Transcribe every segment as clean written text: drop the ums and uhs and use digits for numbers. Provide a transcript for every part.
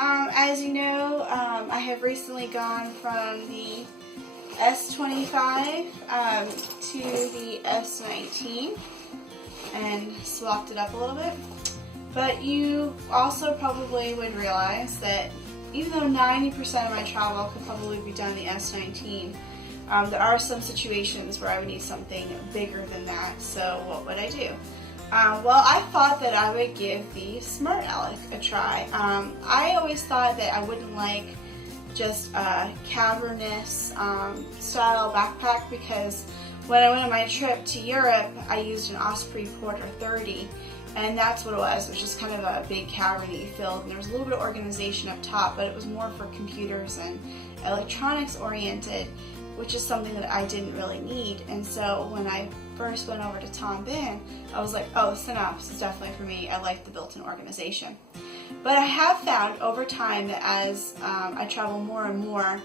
As you know, I have recently gone from the S25 to the S19 and swapped it up a little bit. But you also probably would realize that even though 90% of my travel could probably be done in the S19, there are some situations where I would need something bigger than that. So what would I do? Well, I thought that I would give the Smart Alec a try. I always thought that I wouldn't like just a cavernous style backpack, because when I went on my trip to Europe, I used an Osprey Porter 30, and that's what it was. It was just kind of a big cavern-y filled, and there was a little bit of organization up top, but it was more for computers and electronics oriented, which is something that I didn't really need. And so when I first went over to Tom Bihn, I was like, oh, Synapse is definitely for me. I like the built-in organization. But I have found over time that as I travel more and more,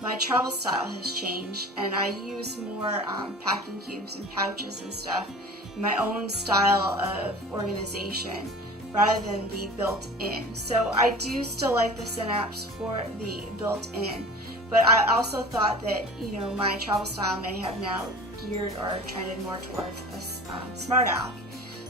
my travel style has changed, and I use more packing cubes and pouches and stuff, my own style of organization rather than the built-in. So I do still like the Synapse for the built-in, but I also thought that, you know, my travel style may have now geared or trended more towards a Smart Alec.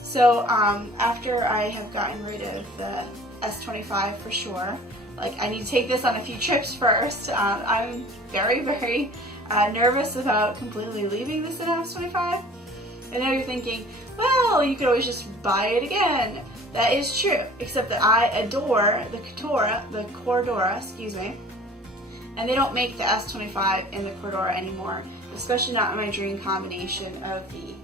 So after I have gotten rid of the S25 for sure, like I need to take this on a few trips first. I'm very, very nervous about completely leaving the Synapse 25. I know you're thinking, well, you could always just buy it again. That is true, except that I adore the Cordura, excuse me, and they don't make the S25 and the Cordura anymore, especially not in my dream combination of the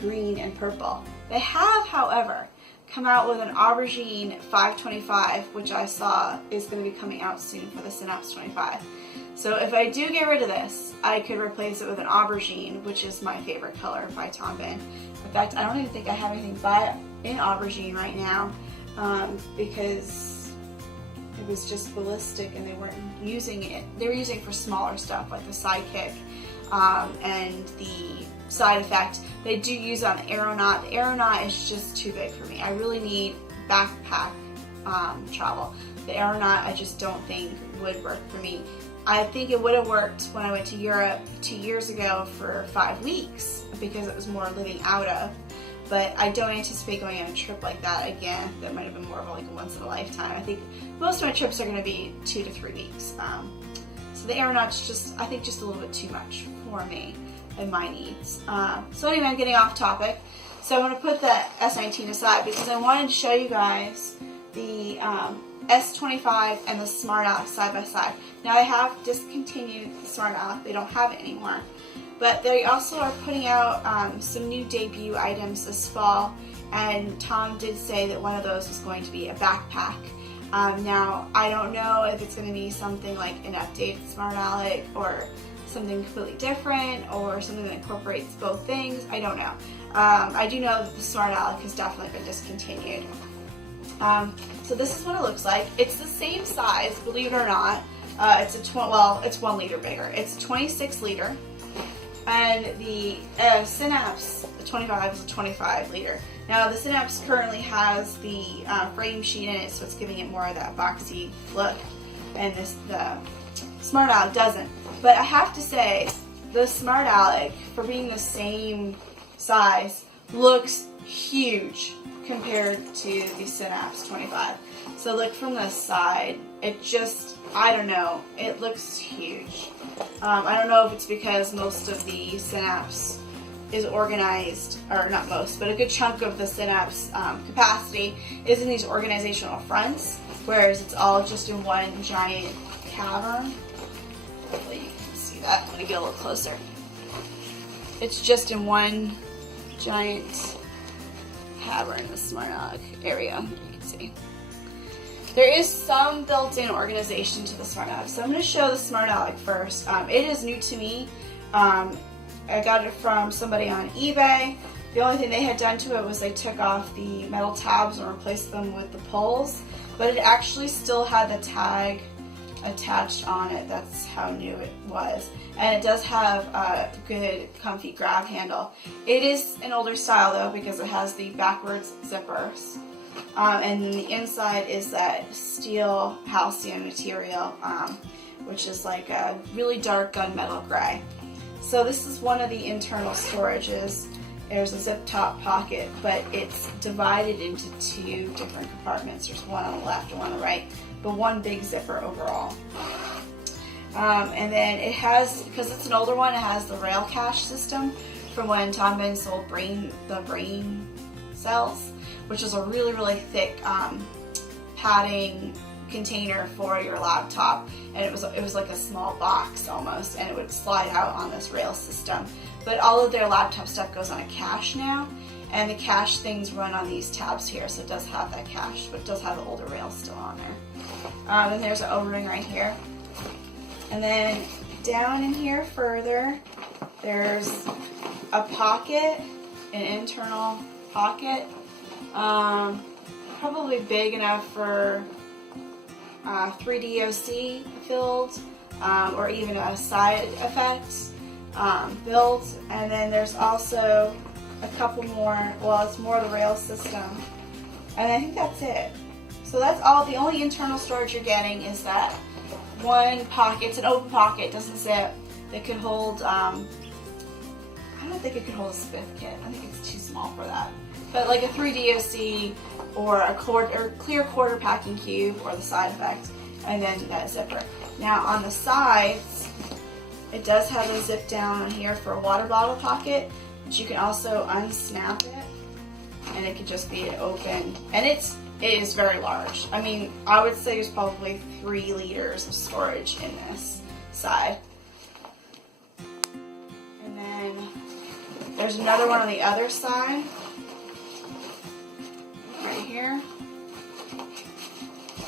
green and purple. They have, however, come out with an Aubergine 525, which I saw is going to be coming out soon for the Synapse 25. So if I do get rid of this, I could replace it with an Aubergine, which is my favorite color by Tom Bihn. In fact, I don't even think I have anything in Aubergine right now, because it was just ballistic and they weren't using it. They were using it for smaller stuff like the Sidekick and the Side Effect. They do use it on the Aeronaut. The Aeronaut is just too big for me. I really need backpack travel. The Aeronaut I just don't think would work for me. I think it would have worked when I went to Europe 2 years ago for 5 weeks because it was more living out of, but I don't anticipate going on a trip like that again. That might have been more of like a once in a lifetime. I think most of my trips are going to be 2 to 3 weeks. So the Aeronaut's just, I think, just a little bit too much for me and my needs. So anyway, I'm getting off topic. So I'm going to put the S19 aside because I wanted to show you guys the S25 and the Smart Alec side by side. Now I have discontinued the Smart Alec, they don't have it anymore. But they also are putting out some new debut items this fall, and Tom did say that one of those was going to be a backpack. Now I don't know if it's going to be something like an updated Smart Alec or something completely different or something that incorporates both things. I don't know. I do know that the Smart Alec has definitely been discontinued. So this is what it looks like. It's the same size, believe it or not. It's 1 liter bigger. It's a 26 liter, and the Synapse 25 is a 25 liter. Now the Synapse currently has the frame sheet in it, so it's giving it more of that boxy look, and the Smart Alec doesn't. But I have to say, the Smart Alec, for being the same size, looks huge compared to the Synapse 25. So look from the side, it just, I don't know, it looks huge. I don't know if it's because most of the Synapse is organized, or not most, but a good chunk of the Synapse capacity is in these organizational fronts, whereas it's all just in one giant cavern. Hopefully you can see that. I'm going to get a little closer. It's just in one giant cavern, the Smart Alec area, you can see. There is some built-in organization to the Smart Alec, so I'm going to show the Smart Alec first. It is new to me. I got it from somebody on eBay. The only thing they had done to it was they took off the metal tabs and replaced them with the pulls, but it actually still had the tag attached on it. That's how new it was. And it does have a good comfy grab handle. It is an older style though because it has the backwards zippers. and then the inside is that steel halcyon material, which is like a really dark gunmetal gray. So this is one of the internal storages. There's a zip top pocket, but it's divided into two different compartments. There's one on the left and one on the right, but one big zipper overall. And then it has, because it's an older one, it has the rail cache system from when Tom Bihn sold the brain cells, which is a really, really thick padding container for your laptop, and it was like a small box almost, and it would slide out on this rail system. But all of their laptop stuff goes on a cache now, and the cache things run on these tabs here, so it does have that cache, but it does have the older rail still on there. And there's an O-ring right here. And then down in here further, there's a pocket, an internal pocket, probably big enough for 3DOC filled, or even a side effect build. And then there's also a couple more, well, it's more the rail system, and I think that's it. So that's all. The only internal storage you're getting is that one pocket. It's an open pocket, doesn't zip. That could hold, I don't think it could hold a spiff kit. I think it's too small for that. But like a 3DOC or a clear quarter packing cube or the side effect, and then that zipper. Now on the sides, it does have a zip down on here for a water bottle pocket, but you can also unsnap it, and it could just be open. And it is very large. I mean, I would say there's probably 3 liters of storage in this side. And then there's another one on the other side, right here.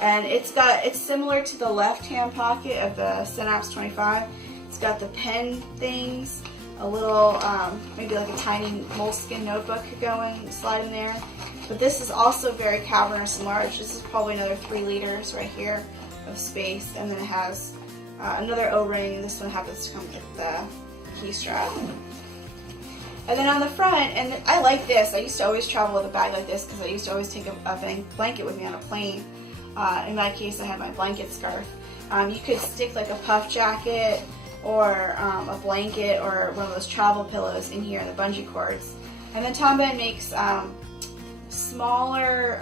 And it's similar to the left-hand pocket of the Synapse 25. It's got the pen things, a little, maybe like a tiny moleskin notebook could go in, slide in there. But this is also very cavernous and large. This is probably another 3 liters right here of space. And then it has another O-ring. This one happens to come with the key strap. And then on the front, and I like this. I used to always travel with a bag like this because I used to always take a blanket with me on a plane. In my case, I had my blanket scarf. You could stick like a puff jacket or a blanket or one of those travel pillows in here in the bungee cords. And then Tom Bihn makes smaller,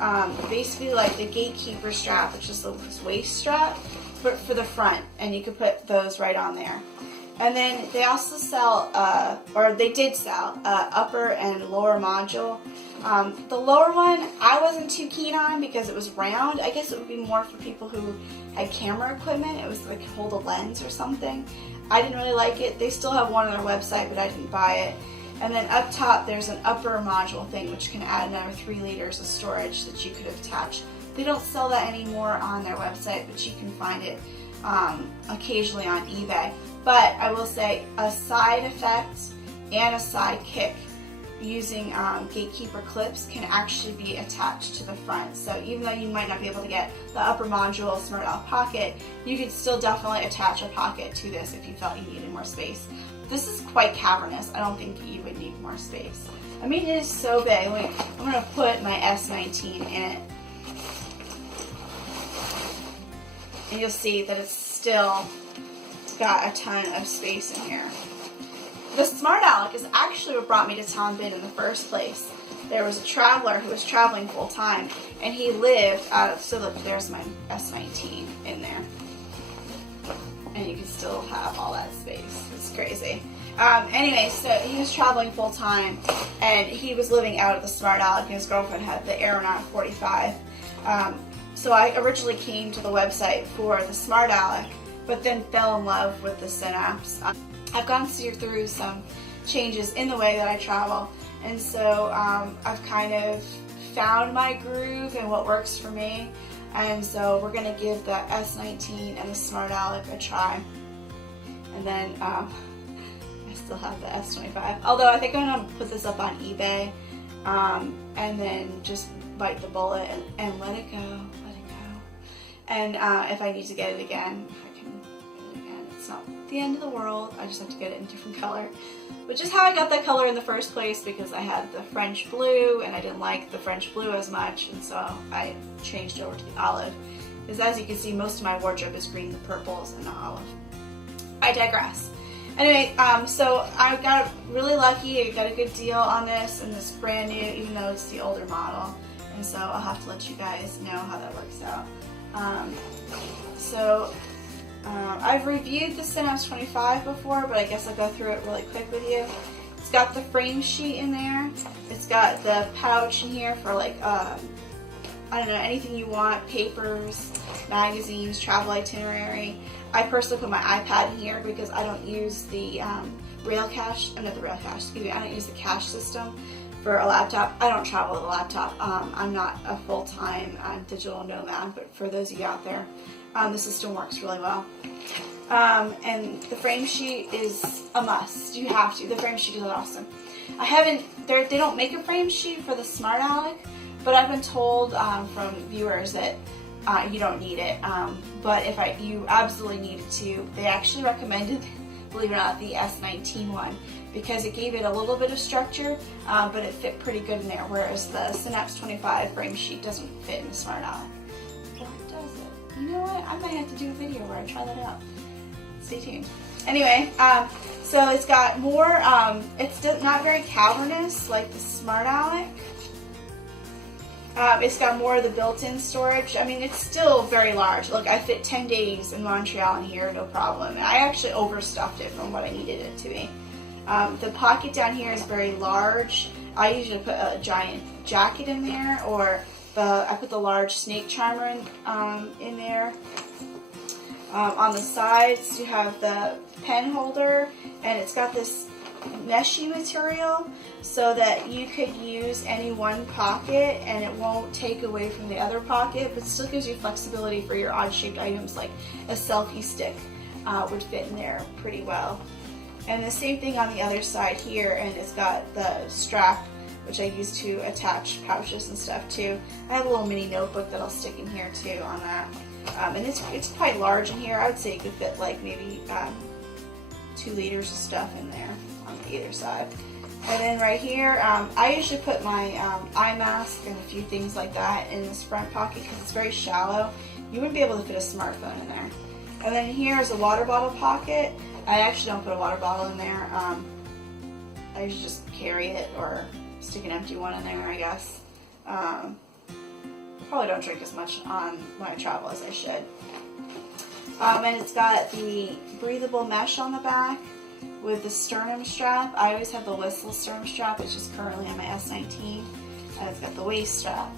basically like the gatekeeper strap, which is this waist strap, but for the front, and you could put those right on there. And then they also sell, or they did sell, upper and lower module. The lower one I wasn't too keen on because it was round. I guess it would be more for people who had camera equipment. It was like hold a lens or something. I didn't really like it. They still have one on their website, but I didn't buy it. And then up top there's an upper module thing which can add another 3 liters of storage that you could attach. They don't sell that anymore on their website, but you can find it occasionally on eBay. But I will say a side effect and a side kick using gatekeeper clips can actually be attached to the front. So even though you might not be able to get the upper module Smart Aleck pocket, you could still definitely attach a pocket to this if you felt you needed more space. This is quite cavernous. I don't think you would need more space. I mean, it is so big. Wait, I'm going to put my S19 in it. And you'll see that it's still got a ton of space in here. The Smart Aleck is actually what brought me to Tom Bihn in the first place. There was a traveler who was traveling full time, and he lived out of, so look, there's my S19 in there. And you can still have all that space. It's crazy. Anyway, so he was traveling full time, and he was living out of the Smart Aleck, and his girlfriend had the Aeronaut 45. So I originally came to the website for the Smart Aleck, but then fell in love with the Synapse. I've gone through some changes in the way that I travel, and so I've kind of found my groove and what works for me, and so we're going to give the S19 and the Smart Aleck a try. And then I still have the S25, although I think I'm going to put this up on eBay and then just bite the bullet and let it go. And if I need to get it again, I can get it again. It's not the end of the world. I just have to get it in a different color, which is how I got that color in the first place, because I had the French blue and I didn't like the French blue as much, and so I changed over to the olive. Because as you can see, most of my wardrobe is green, the purples, and the olive. I digress. Anyway, so I got really lucky. I got a good deal on this, and this brand new, even though it's the older model. And so I'll have to let you guys know how that works out. I've reviewed the Synapse 25 before, but I guess I'll go through it really quick with you. It's got the frame sheet in there. It's got the pouch in here for like, I don't know, anything you want, papers, magazines, travel itinerary. I personally put my iPad in here because I don't use the rail cache, not the rail cache, excuse me, I don't use the cache system for a laptop. I don't travel with a laptop. I'm not a full-time digital nomad, but for those of you out there, the system works really well. And the frame sheet is a must. You have to. The frame sheet is awesome. They don't make a frame sheet for the Smart Alec, but I've been told from viewers that you don't need it. But if you absolutely needed to, they actually recommended, believe it or not, the S19 one, because it gave it a little bit of structure, but it fit pretty good in there, whereas the Synapse 25 frame sheet doesn't fit in the Smart Alec. Or does it? You know what? I might have to do a video where I try that out. Stay tuned. Anyway, so it's got more, it's not very cavernous like the Smart Alec. It's got more of the built-in storage. I mean, it's still very large. Look, I fit 10 days in Montreal in here, no problem. I actually overstuffed it from what I needed it to be. The pocket down here is very large. I usually put a giant jacket in there, or I put the large snake charmer in there. On the sides, you have the pen holder, and it's got this meshy material so that you could use any one pocket and it won't take away from the other pocket, but still gives you flexibility for your odd shaped items, like a selfie stick would fit in there pretty well. And the same thing on the other side here, and it's got the strap, which I use to attach pouches and stuff too. I have a little mini notebook that I'll stick in here too on that. And it's quite large in here. I would say it could fit like maybe 2 liters of stuff in there on either side. And then right here, I usually put my eye mask and a few things like that in this front pocket because it's very shallow. You wouldn't be able to fit a smartphone in there. And then here is a water bottle pocket. I actually don't put a water bottle in there. I usually just carry it or stick an empty one in there, I guess. Probably don't drink as much when I travel as I should. And it's got the breathable mesh on the back with the sternum strap. I always have the Whistle sternum strap, which is currently on my S19. And it's got the waist strap.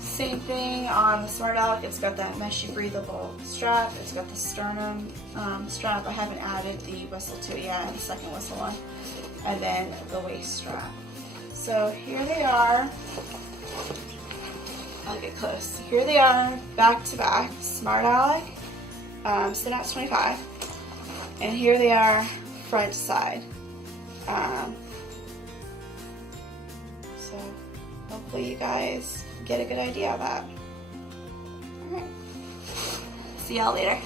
Same thing on the Smart Alec. It's got that meshy breathable strap. It's got the sternum strap. I haven't added the Whistle to it yet, the second Whistle one. And then the waist strap. So here they are. I'll get close. Here they are, back to back, Smart Alec, Synapse 25, and here they are, front to side. So hopefully you guys get a good idea of that. Alright, see y'all later.